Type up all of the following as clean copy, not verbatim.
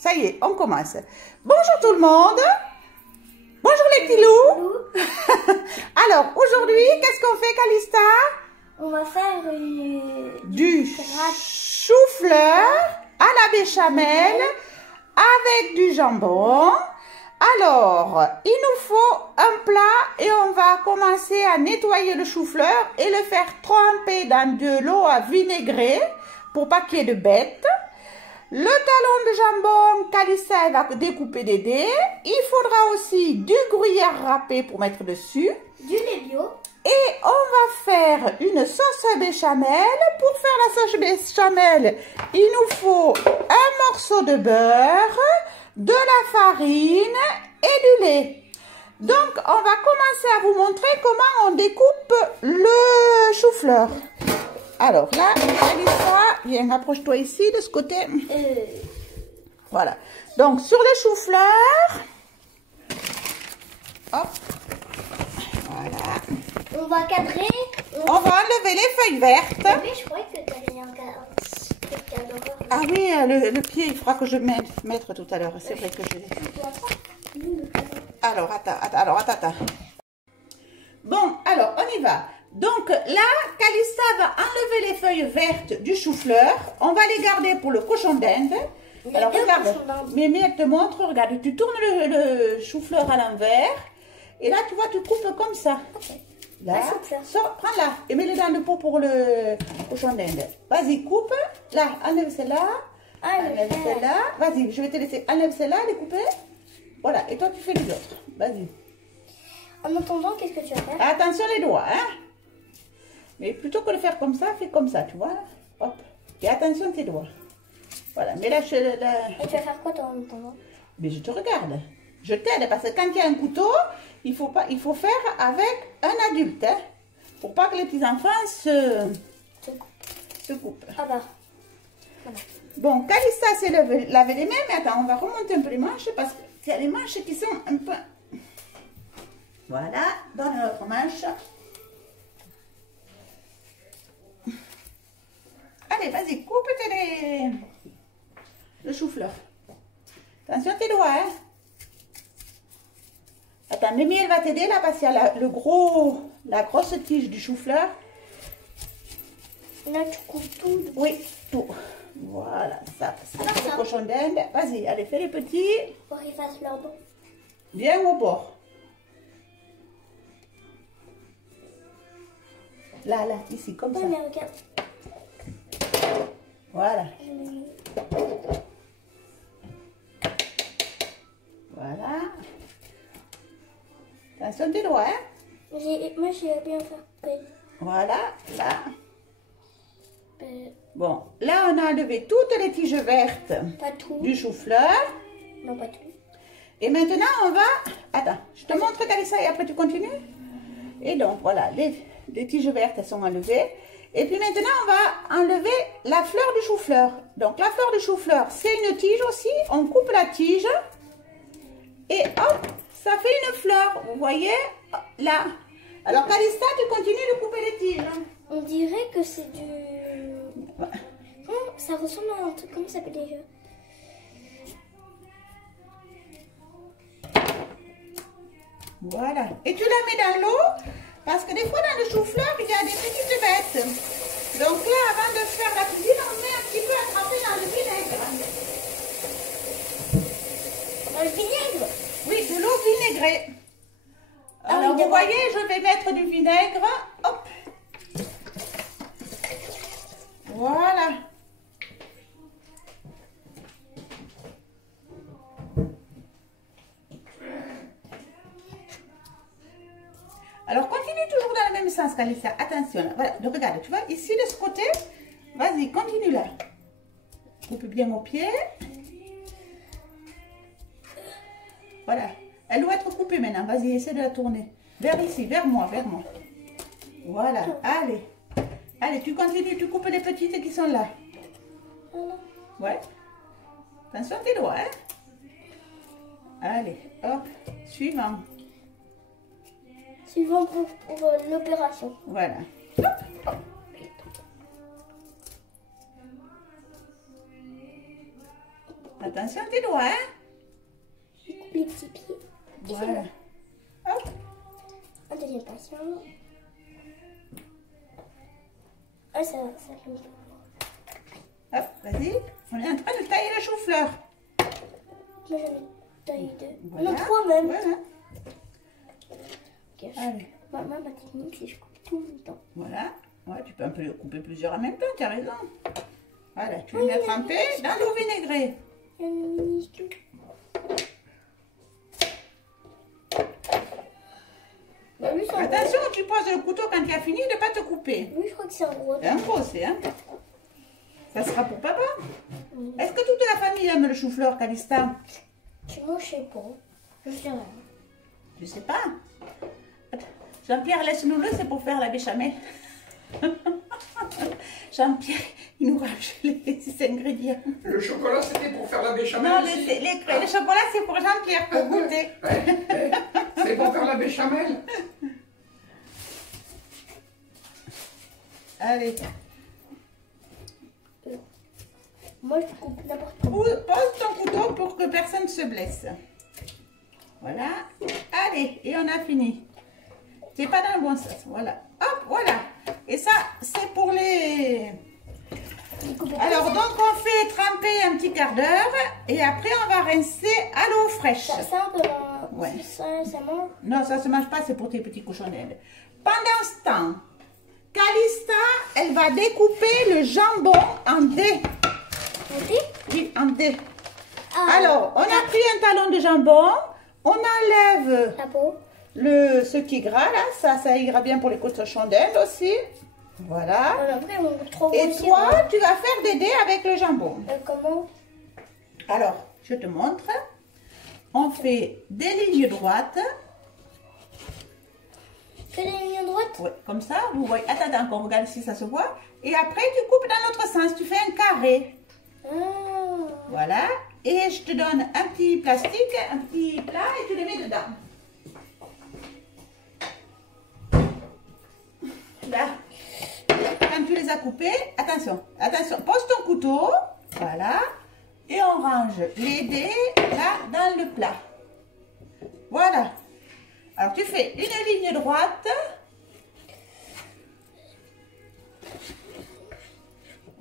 Ça y est, on commence. Bonjour tout le monde. Bonjour les petits loups. Alors, aujourd'hui, qu'est-ce qu'on fait, Calista? On va faire du chou-fleur à la béchamel avec du jambon. Alors, il nous faut un plat et on va commencer à nettoyer le chou-fleur et le faire tremper dans de l'eau à vinaigrer pour pas qu'il y ait de bêtes. Le talon de jambon, Calista va découper des dés. Il faudra aussi du gruyère râpé pour mettre dessus. Du lait bio. Et on va faire une sauce béchamel. Pour faire la sauce béchamel, il nous faut un morceau de beurre, de la farine et du lait. Donc, on va commencer à vous montrer comment on découpe le chou-fleur. Alors là, Calista, viens, approche-toi ici, de ce côté. Voilà. Donc, sur le chou-fleur, hop, voilà. On va cadrer. On va enlever les feuilles vertes. Oui, je croyais que tu avais un cadre. Ah oui, le pied, il faudra que je mette tout à l'heure. C'est vrai que je l'ai. Alors, attends. Bon, alors, on y va. Donc là, Calista va enlever les feuilles vertes du chou-fleur. On va les garder pour le cochon d'Inde. Alors, regarde. Mémé, elle te montre. Regarde, tu tournes le chou-fleur à l'envers. Et là, tu vois, tu coupes comme ça. Okay. Là, prends-la et mets-le dans le pot pour le cochon d'Inde. Vas-y, coupe. Là, enlève celle-là. Enlève celle-là. Vas-y, je vais te laisser. Enlève celle-là, les couper. Voilà, et toi, tu fais les autres. Vas-y. En attendant, qu'est-ce que tu vas faire? Attention les doigts, hein. Mais plutôt que de faire comme ça, fais comme ça, tu vois. Hop. Et attention tes doigts. Voilà, mais là, Et tu vas faire quoi, toi, en attendant? Mais je te regarde. Je t'aide, parce que quand il y a un couteau, il faut faire avec un adulte, hein. Pour pas que les petits-enfants se coupent. Ah bah. Voilà. Bon, Calista s'est lavé les mains, mais attends, on va remonter un peu les manches, parce qu'il y a les manches qui sont un peu... Voilà, donne notre manche. Allez, vas-y, coupe le chou-fleur. Attention tes doigts, hein. Attends, Mimi, elle va t'aider là parce qu'il y a la grosse tige du chou-fleur. Là, tu coupes tout. Oui, tout. Voilà, ça, c'est le cochon d'Inde. Vas-y, allez, fais les petits. Pour qu'ils fassent leur dos. Bien au bord. Là, ici, comme ça. Mais regarde. Voilà. Voilà. Attention tes doigts, hein. Moi, j'ai bien fait. Voilà, là. Bon, là, on a enlevé toutes les tiges vertes du chou-fleur. Non, pas tout. Et maintenant, on va... Attends, je te montre Calista et après tu continues. Et donc, voilà, les tiges vertes, elles sont enlevées. Et puis maintenant, on va enlever la fleur du chou-fleur. Donc, la fleur du chou-fleur, c'est une tige aussi. On coupe la tige. Et hop, ça fait une fleur. Vous voyez, là. Alors, Calista, tu continues de couper les tiges. On dirait que c'est du... ça ressemble à un truc, comment ça s'appelle déjà? Voilà. Et tu la mets dans l'eau, parce que des fois dans le chou-fleur, il y a des petites bêtes. Donc là, avant de faire la cuisine, on met un petit peu à tremper dans le vinaigre. Dans le vinaigre? Oui, de l'eau vinaigrée. Alors, vous voyez, je vais mettre du vinaigre. Hop. Voilà. Alors, continue toujours dans le même sens, Calista. Attention, là. Voilà, donc regarde, tu vois, ici, de ce côté, vas-y, continue là. Coupe bien au pied. Voilà. Elle doit être coupée maintenant. Vas-y, essaie de la tourner. Vers ici, vers moi, vers moi. Voilà, allez. Allez, tu continues, tu coupes les petites qui sont là. Ouais. Attention tes doigts, hein. Allez, hop, suivant. Suivant pour l'opération. Voilà. Hop. Attention tes doigts, hein. Je coupe les petits pieds. Voilà. Hop. Un deuxième patient. Ah, ça fait Hop, vas-y. On est en train de tailler le chou-fleur. Moi, j'en ai taillé deux. Voilà. Non, trois même. Voilà. Ok, Allez. ma technique, c'est que je coupe tout en même temps. Voilà. Ouais, tu peux un peu couper plusieurs en même temps, tu as raison. Voilà, tu viens de tremper dans l'eau vinaigrée. Il y a une minuscule. Bah, lui, c'est un gros. Attention, tu poses le couteau quand tu as fini de ne pas te couper. Lui, je crois que c'est un gros. C'est un gros, c'est, hein. Ça sera pour papa. Est-ce que toute la famille aime le chou-fleur, Calista? Moi, je sais pas. Je sais rien. Je sais pas. Jean-Pierre, laisse-nous-le, c'est pour faire la béchamel. Jean-Pierre, il nous rajoute les ingrédients. Le chocolat, c'était pour faire la béchamel Non, aussi. le chocolat, c'est pour Jean-Pierre, pour goûter. C'est pour faire la béchamel. Allez, Moi, je coupe n'importe quoi. pose ton couteau pour que personne ne se blesse. Voilà. Allez, et on a fini. C'est pas dans le bon sens. Voilà. Hop, voilà. Et ça, c'est pour les... Alors, donc, on fait tremper un petit quart d'heure. Et après, on va rincer à l'eau fraîche. Ça, on peut... Ouais. Ça mange. Non, ça ne se mange pas, c'est pour tes petits cochonnelles. Pendant ce temps, Calista, elle va découper le jambon en dés. Oui, en dés. Ah, Alors, on a pris un talon de jambon. On enlève la peau. ce qui est gras, là. Ça ira bien pour les cochons d'Inde aussi. Voilà. Après, on va trop Et grossir, toi, hein. tu vas faire des dés avec le jambon. Comment? Alors, je te montre. On fait des lignes droites. Que les lignes droites? Ouais, comme ça, vous voyez. Attends, encore, regarde si ça se voit. Et après, tu coupes dans l'autre sens. Tu fais un carré. Ah. Voilà. Et je te donne un petit plastique, un petit plat et tu le mets dedans. Là. Quand tu les as coupés, attention, pose ton couteau. Voilà. Et on range les dés là dans le plat. Voilà. Alors tu fais une ligne droite.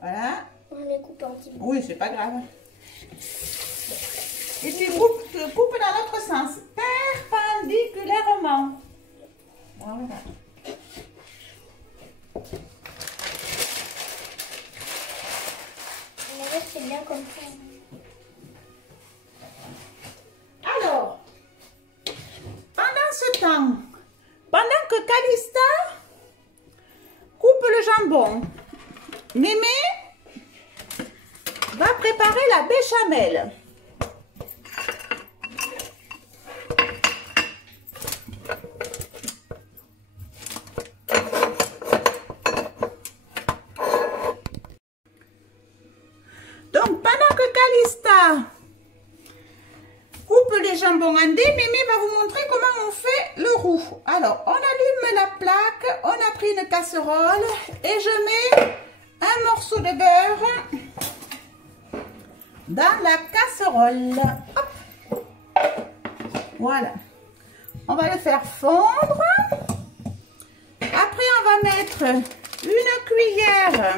Voilà. On les coupe un petit peu. Oui, c'est pas grave. Et tu coupes dans l'autre sens, perpendiculairement. Voilà. On va c'est bien comme ça. Alors, pendant ce temps, pendant que Calista coupe le jambon, Mémé va préparer la béchamel. Donc, pendant que Calista coupe les jambons en dés, Mémé va vous montrer comment on fait le roux. Alors, on allume la plaque, on a pris une casserole et je mets un morceau de beurre dans la casserole. Hop. Voilà. On va le faire fondre. Après, on va mettre une cuillère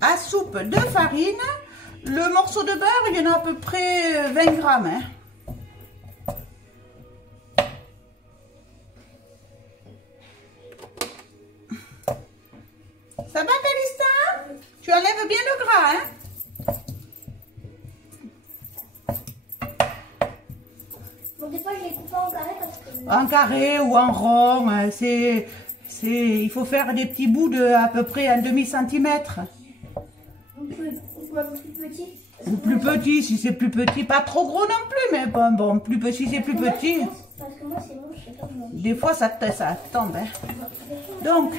à soupe de farine. Le morceau de beurre, il y en a à peu près 20 grammes. Hein. Ça va, Calista? Tu enlèves bien le gras, hein? Bon, des fois, je les coupe en carré parce que... En carré ou en rond, il faut faire des petits bouts de à peu près un demi-centimètre. Ou plus petit. Ou plus petit, si c'est plus petit. Pas trop gros non plus, mais bon, plus petit, c'est plus petit. Parce que moi, c'est bon, je sais pas comment. Des fois, ça tombe. Hein. Donc,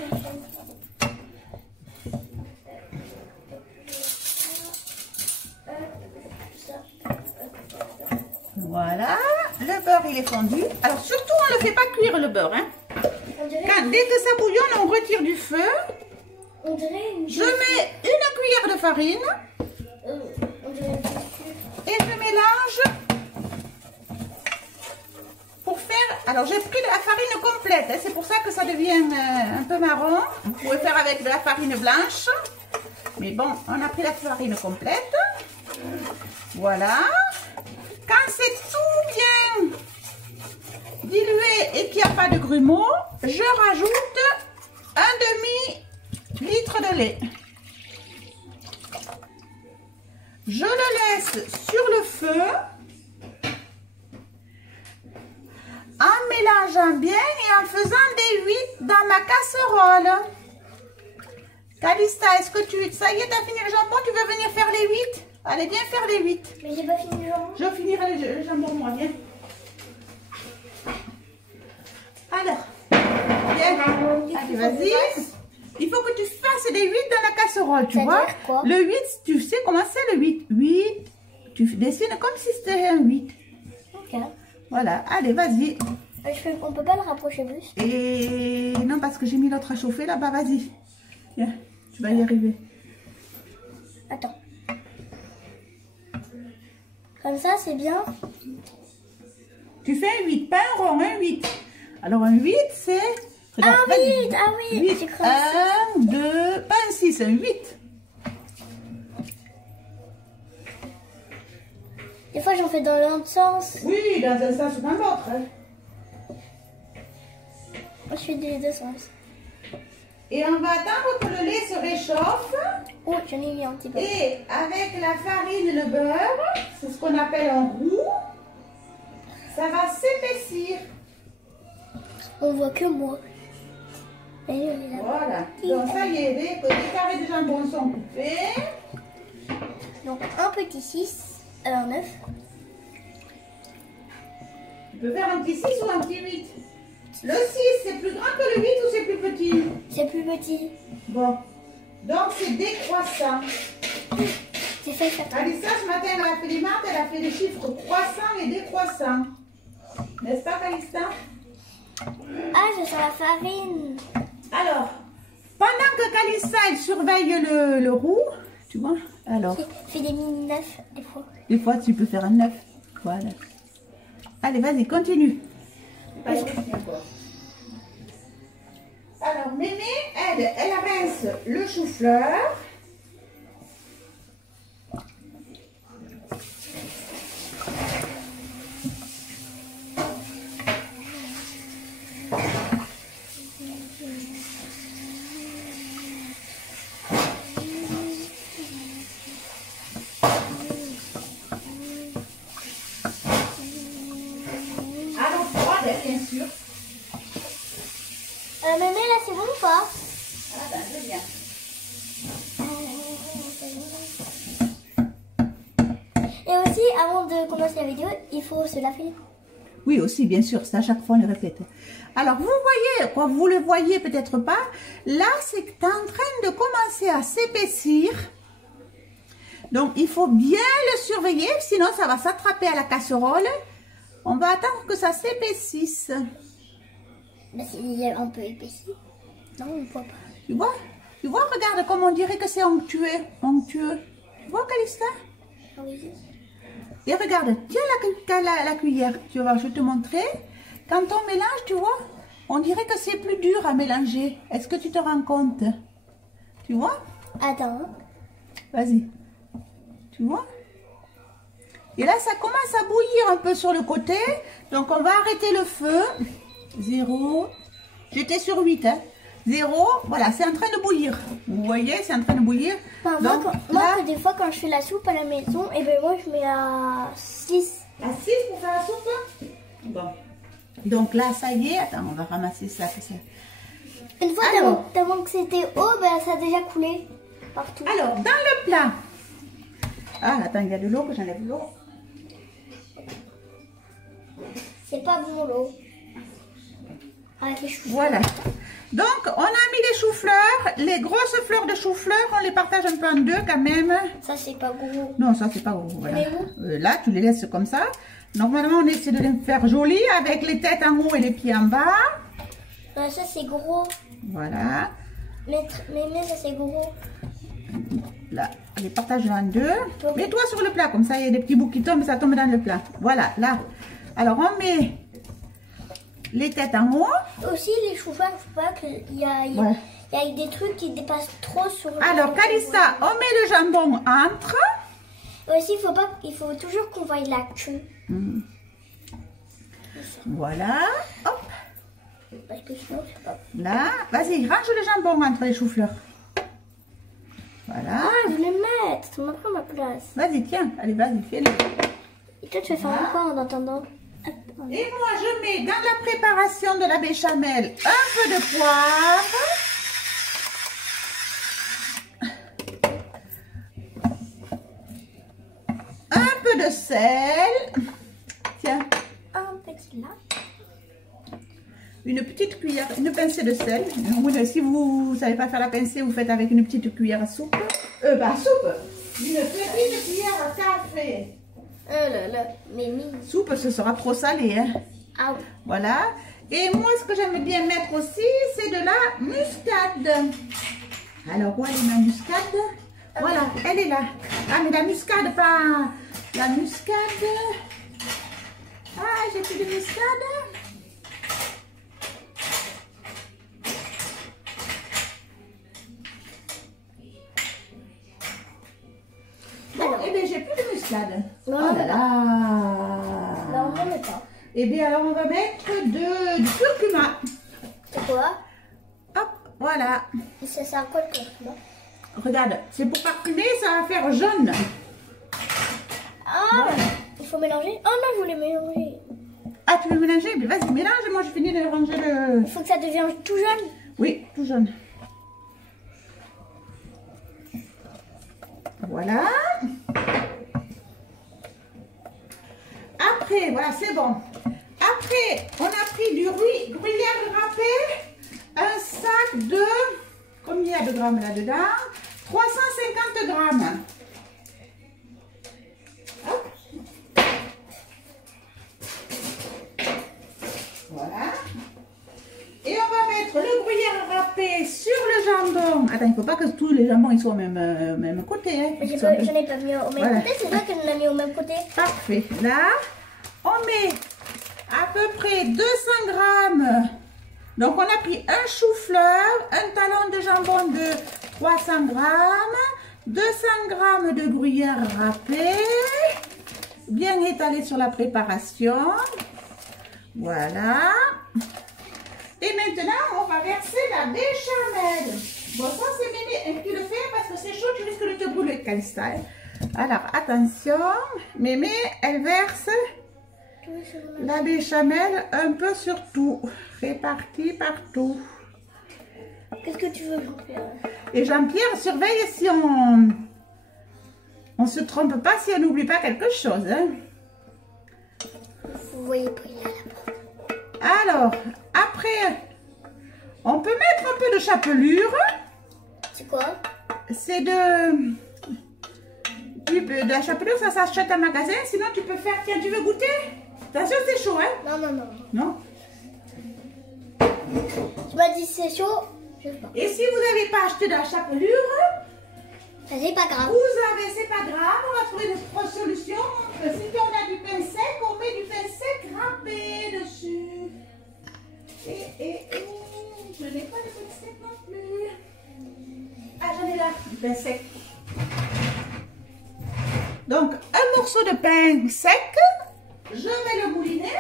voilà, le beurre il est fondu. Alors surtout on ne le fait pas cuire le beurre. Hein. Dès que ça bouillonne, on retire du feu. On dirait une... Je mets une cuillère de farine. Et je mélange pour faire... Alors j'ai pris de la farine complète, hein, c'est pour ça que ça devient un peu marron. Vous pouvez faire avec de la farine blanche. Mais bon, on a pris la farine complète. Voilà. Quand c'est tout bien dilué et qu'il n'y a pas de grumeaux, je rajoute un demi-litre de lait. Je le laisse sur le feu en mélangeant bien et en faisant des huîtres dans ma casserole. Calista, est-ce que ça y est, tu as fini le jambon? Tu veux venir faire les huîtres? Allez, viens faire les huîtres. Mais j'ai pas fini le jambon. Je finirai le jambon, moi, viens. Alors, viens. Allez, vas-y. Il faut que tu fasses des huîtres dans la casserole, tu vois. Quoi? Le 8, tu sais comment c'est le 8? 8, tu dessines comme si c'était un 8. Ok. Voilà, allez, vas-y. On peut pas le rapprocher plus. Et non, parce que j'ai mis l'autre à chauffer là-bas, vas-y. Viens, tu vas y arriver. Attends. Comme ça, c'est bien. Tu fais un 8, pas un rond, un 8. Alors un 8, c'est... Ah oui, ah oui. 8, 1, 2, pas un 6, un 8. Des fois, j'en fais dans l'autre sens. Oui, dans un sens ou dans l'autre. Moi, je fais des deux sens. Et on va attendre que le lait se réchauffe. Oh, j'en ai mis un petit peu. Et avec la farine et le beurre, c'est ce qu'on appelle un roux, ça va s'épaissir. On voit que moi. Et on est là. Voilà. Donc ça y est, les carrés de jambon sont coupés. Donc, un petit 6, un 9. Tu peux faire un petit 6 ou un petit 8. Le 6, c'est plus grand que le 8 ou c'est plus petit? C'est plus petit. Bon. Donc c'est décroissant. C'est ça. Alissa, ce matin, elle a fait les maths, elle a fait les chiffres croissants et décroissants. N'est-ce pas, Calista? Ah, je sens la farine. Alors, pendant que Calista, elle surveille le roux, tu vois, alors... Fais des mini 9 des fois. Des fois, tu peux faire un 9. Voilà. Allez, vas-y, continue. Alors, Mémé, elle rince le chou-fleur. Bien sûr. Mémé, là, c'est bon ou pas? Ah ben, c'est bien. Et aussi, avant de commencer la vidéo, il faut se laver. Oui, aussi, bien sûr. Ça, à chaque fois, on le répète. Alors, vous voyez, quoi, vous le voyez peut-être pas. Là, c'est en train de commencer à s'épaissir. Donc, il faut bien le surveiller, sinon ça va s'attraper à la casserole. On va attendre que ça s'épaississe. Bah, c'est un peu épaissi. Non, on ne voit pas. Tu vois, regarde comme on dirait que c'est onctueux. Onctueux. Tu vois, Calista? Oui. Et regarde, tiens la cuillère. Tu vois, je vais te montrer. Quand on mélange, tu vois, on dirait que c'est plus dur à mélanger. Est-ce que tu te rends compte? Tu vois? Attends. Vas-y. Tu vois? Et là, ça commence à bouillir un peu sur le côté. Donc, on va arrêter le feu. 0. J'étais sur 8. Hein. 0. Voilà, c'est en train de bouillir. Vous voyez, c'est en train de bouillir. Enfin, donc, moi, des fois, quand je fais la soupe à la maison, et ben moi, je mets à 6. À 6 pour faire la soupe? Bon. Donc là, ça y est. Attends, on va ramasser ça. Une fois, tellement que c'était haut, ben, ça a déjà coulé partout. Alors, dans le plat. Ah, attends, il y a de l'eau, que j'enlève l'eau. C'est pas bon l'eau. Avec les choux. Voilà. Donc, on a mis les choux-fleurs. Les grosses fleurs de choux-fleurs, on les partage un peu en deux quand même. Ça, c'est pas gros. Non, ça, c'est pas gros. Voilà. Mais Là, tu les laisses comme ça. Normalement, on essaie de les faire jolies avec les têtes en haut et les pieds en bas. Ça, c'est gros. Voilà. Mais ça, c'est gros. Là, allez, partage-le en deux. Mets-toi sur le plat, comme ça, il y a des petits bouts qui tombent, ça tombe dans le plat. Voilà, là. Alors, on met les têtes en haut. Aussi, les choux-fleurs, il faut pas qu'il y a, Ouais. il y a des trucs qui dépassent trop sur le... Alors, Calista, on met le jambon entre. Aussi, il faut toujours qu'on voie la queue. Voilà. Hop. Parce que sinon, c'est pas... Là. Vas-y, range le jambon entre les choux-fleurs. Voilà. Ah, je vais les mettre. Ça m'a pris ma place. Vas-y, tiens. Allez, vas-y, fais-le. Et toi, tu vas faire quoi en attendant? Et moi, je mets dans la préparation de la béchamel un peu de poivre. Un peu de sel. Tiens, Un petit là. une petite cuillère, une pincée de sel. Si vous ne savez pas faire la pincée, vous faites avec une petite cuillère à soupe. Pas soupe. Une petite cuillère à café. Oh là là, Mimi. Soupe, ce sera trop salé, hein. Ah oui. Voilà. Et moi, ce que j'aime bien mettre aussi, c'est de la muscade. Alors, où est ma muscade? Voilà, elle est là. Ah, mais la muscade, pas... La muscade... Ah, j'ai plus de muscade. Bon, eh bien, j'ai plus de muscade. Non, Oh là là. Non, on ne met pas. Eh bien, alors, on va mettre du curcuma. C'est quoi? Hop, voilà. Ça sert à quoi le curcuma? Regarde, c'est pour parfumer, ça va faire jaune. Ah, Voilà. il faut mélanger? Oh non, je voulais mélanger. Ah, tu veux mélanger? Mais vas-y, mélange, moi je finis de ranger le... Il faut que ça devienne tout jaune. Oui, tout jaune. Voilà. Après, voilà, c'est bon. Après, on a pris du riz gruyère râpé, un sac de... Combien de grammes là-dedans? 350 grammes. Hop. Voilà. Et on va mettre le gruyère râpé sur le jambon. Attends, il ne faut pas que tous les jambons ils soient au même côté. Hein. Je n'ai pas mis au même Voilà. côté, c'est toi qui l'as mis au même côté. Parfait. Là, on met à peu près 200 grammes. Donc, on a pris un chou-fleur, un talon de jambon de 300 grammes, 200 grammes de gruyère râpée, bien étalé sur la préparation. Voilà. Et maintenant, on va verser la béchamel. Bon, ça, c'est Mémé. Tu le fais parce que c'est chaud, tu risques de te brûler, Calista. Hein. Alors, attention. Mémé, elle verse la béchamel un peu sur tout. Répartie partout. Qu'est-ce que tu veux, Jean-Pierre? Et Jean-Pierre, surveille si on se trompe pas, si on n'oublie pas quelque chose. Hein. Vous voyez pas, il est à la porte. Alors, après, on peut mettre un peu de chapelure. C'est quoi? C'est de la chapelure, ça s'achète en magasin. Sinon, tu peux faire... Tiens, tu veux goûter? Attention, c'est chaud, hein? Non, non, non. Non? Tu m'as dit c'est chaud, je sais pas. Et si vous n'avez pas acheté de la chapelure, C'est pas grave. c'est pas grave, on va trouver une autre solution. Si on a du pain sec, on met du pain sec râpé dessus. Et je n'ai pas de pain sec non plus. Ah, j'en ai là, du pain sec. Donc, un morceau de pain sec, je vais le mouliner.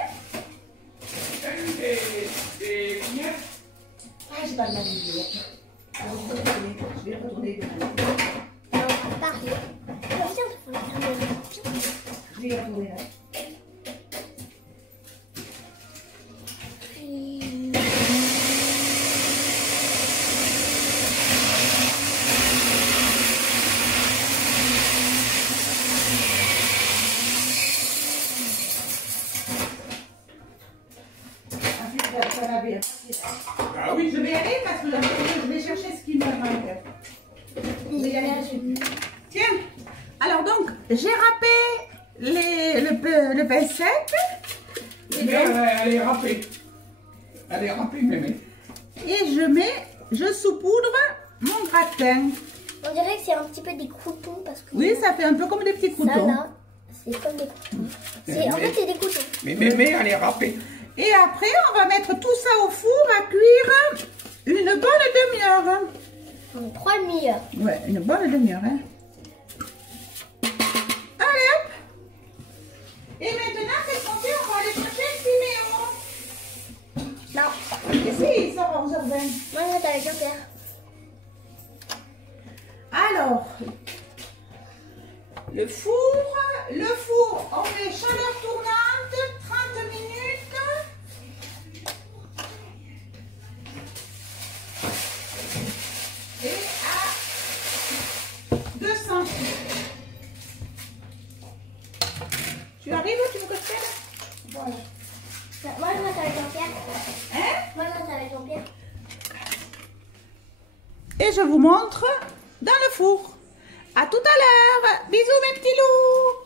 Des lumières? Ah, j'ai pas de la lumière. Alors, je vais retourner. Non, parle. Je vais y retourner là. Ah oui, Je vais y aller parce que je vais chercher ce qui me manque. Je vais y aller dessus. Tiens, alors donc, j'ai râpé le pain sec. Et, mais donc, elle est râpée. Elle est râpée, mémé. et je saupoudre mon gratin. On dirait que c'est un petit peu des croutons parce que... Oui, ça fait un peu comme des petits Ça croutons. là, c'est comme des croutons. En fait, c'est des croutons. Mais, elle est râpée. Et après, on va mettre tout ça au four à cuire une bonne demi-heure. 3 demi-heures. Ouais, une bonne demi-heure. Hein. Allez hop. Et maintenant, qu'est-ce qu'on fait? On va aller chercher le Timéo. Non. Ici, il sort à 11h20. Moi, je vais avec Jean-Pierre. Alors, le four, on met chaleur tournante, 30 minutes. Et à 200. Tu arrives, tu veux que je t'aide? Voilà. Moi, je vais avec Jean-Pierre. Hein? Moi, je vais avec Jean-Pierre. Et je vous montre dans le four. À tout à l'heure. Bisous mes petits loups.